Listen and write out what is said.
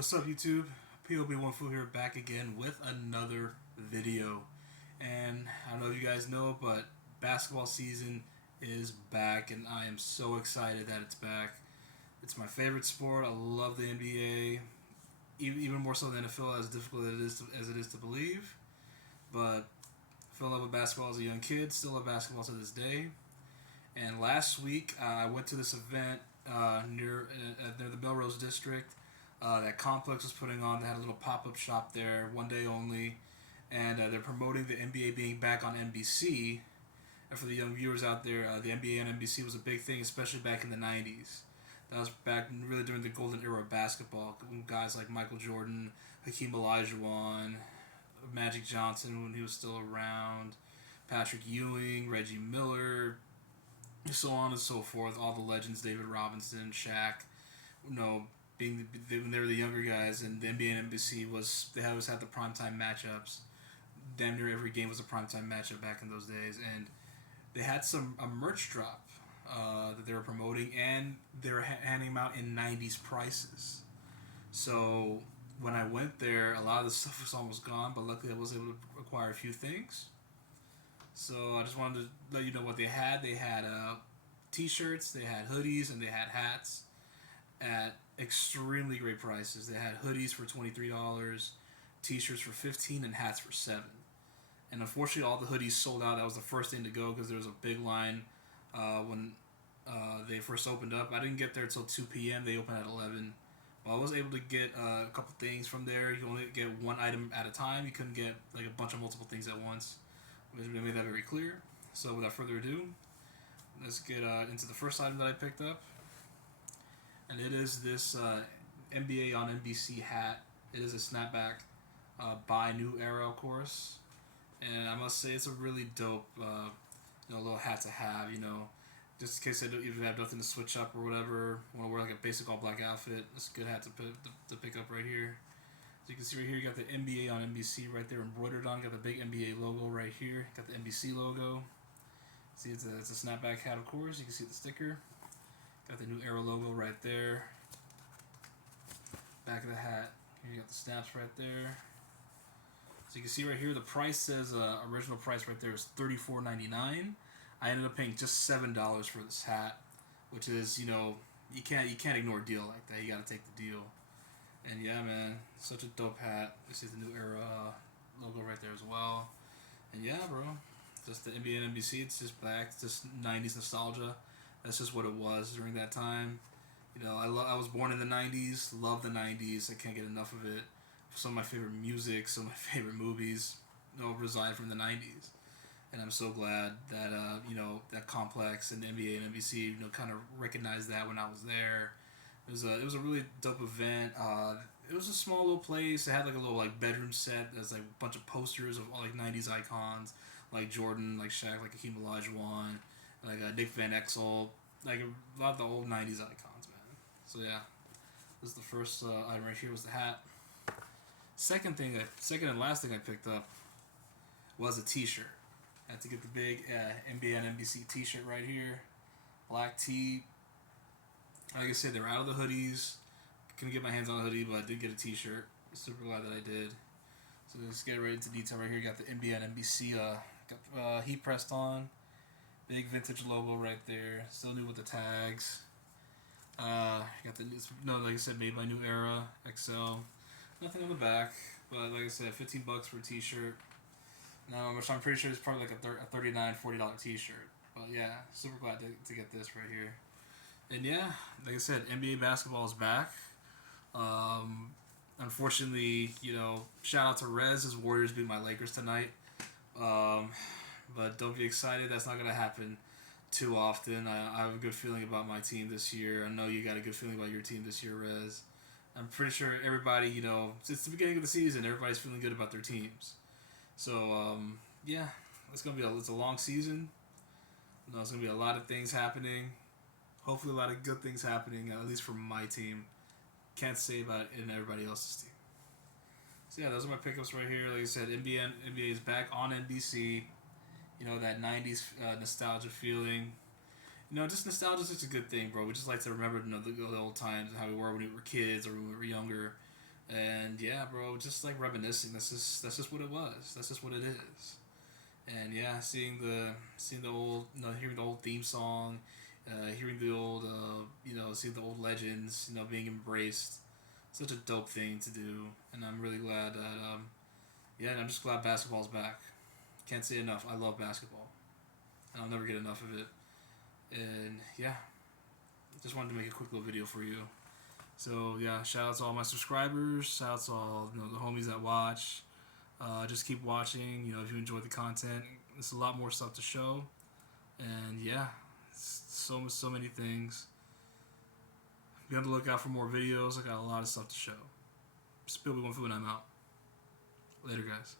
What's up, YouTube? POB1 Fu here, back again with another video. And I don't know if you guys know, but basketball season is back, and I am so excited that it's back. It's my favorite sport. I love the NBA, even more so than NFL, as difficult as it is to believe. But I fell in love with basketball as a young kid, still love basketball to this day. And last week, I went to this event near the Melrose District that Complex was putting on. They had a little pop-up shop there, one day only, and they're promoting the NBA being back on NBC. And for the young viewers out there, the NBA on NBC was a big thing, especially back in the 90s. That was back really during the golden era of basketball. Guys like Michael Jordan, Hakeem Olajuwon, Magic Johnson when he was still around, Patrick Ewing, Reggie Miller, so on and so forth. All the legends, David Robinson, Shaq, when they were the younger guys, and the NBA and NBC they always had the primetime matchups. Damn near every game was a primetime matchup back in those days, and they had a merch drop that they were promoting, and they were handing them out in 90s prices. So when I went there, a lot of the stuff was almost gone, but luckily I was able to acquire a few things. So I just wanted to let you know what they had. They had t-shirts, they had hoodies, and they had hats at extremely great prices. They had hoodies for $23, t-shirts for $15, and hats for $7. And unfortunately, all the hoodies sold out. That was the first thing to go because there was a big line when they first opened up. I didn't get there until 2 p.m. They opened at 11. But I was able to get a couple things from there. You only get one item at a time. You couldn't get like a bunch of multiple things at once. We made that very clear. So without further ado, let's get into the first item that I picked up. And it is this NBA on NBC hat. It is a snapback by New Era, of course. And I must say, it's a really dope little hat to have, just in case I don't even have nothing to switch up or whatever. Want to wear like a basic all black outfit. It's a good hat to pick up right here. So you can see right here, you got the NBA on NBC right there embroidered on. Got the big NBA logo right here. Got the NBC logo. See, it's a snapback hat, of course. You can see the sticker. Got the New Era logo right there. Back of the hat, here you got the snaps right there. So you can see right here, the price says original price right there is $34.99. I ended up paying just $7 for this hat, which is you can't ignore a deal like that. You got to take the deal. And yeah, man, such a dope hat. This is the New Era logo right there as well. And yeah, bro, just the NBA and NBC. It's just back. It's just 90s nostalgia. That's just what it was during that time. I was born in the 90s. Love the 90s. I can't get enough of it. Some of my favorite music, some of my favorite movies, reside from the 90s. And I'm so glad that that Complex and NBA and NBC kind of recognized that when I was there. It was a really dope event. It was a small little place. It had like a little like bedroom set. There's like a bunch of posters of all like 90s icons, like Jordan, like Shaq, like Hakeem Olajuwon, like Nick Van Exel, like a lot of the old 90s icons, man. So yeah, this is the first item right here was the hat. Second and last thing I picked up was a t-shirt. I had to get the big NBA and NBC t-shirt right here. Black tee. Like I said, they were out of the hoodies. Couldn't get my hands on a hoodie, but I did get a t-shirt. Super glad that I did. So let's get right into detail right here. Got the NBA and NBC got heat pressed on. Big vintage logo right there. Still new with the tags. Got like I said, made by New Era XL. Nothing on the back, but like I said, $15 for a t-shirt. Now, which I'm pretty sure is probably like a $39, $40 t-shirt. But yeah, super glad to get this right here. And yeah, like I said, NBA basketball is back. Unfortunately, shout out to Rez. His Warriors beat my Lakers tonight. But don't be excited. That's not going to happen too often. I have a good feeling about my team this year. I know you got a good feeling about your team this year, Rez. I'm pretty sure everybody, it's the beginning of the season. Everybody's feeling good about their teams. So, yeah, it's a long season. There's going to be a lot of things happening. Hopefully a lot of good things happening, at least for my team. Can't say about it in everybody else's team. So, yeah, those are my pickups right here. Like I said, NBA is back on NBC. That 90s nostalgia feeling. Just nostalgia is such a good thing, bro. We just like to remember the old times and how we were when we were kids or when we were younger. And yeah, bro, just like reminiscing. That's just what it was. That's just what it is. And yeah, seeing the old, hearing the old theme song, hearing the old, seeing the old legends, being embraced. Such a dope thing to do, and I'm really glad that, yeah, and I'm just glad basketball's back. Can't say enough. I love basketball, and I'll never get enough of it. And yeah, just wanted to make a quick little video for you. So yeah, shout out to all my subscribers. Shout out to all the homies that watch. Just keep watching. If you enjoy the content, there's a lot more stuff to show. And yeah, so many things. Be on the lookout for more videos. I got a lot of stuff to show. Spill one food and I'm out. Later, guys.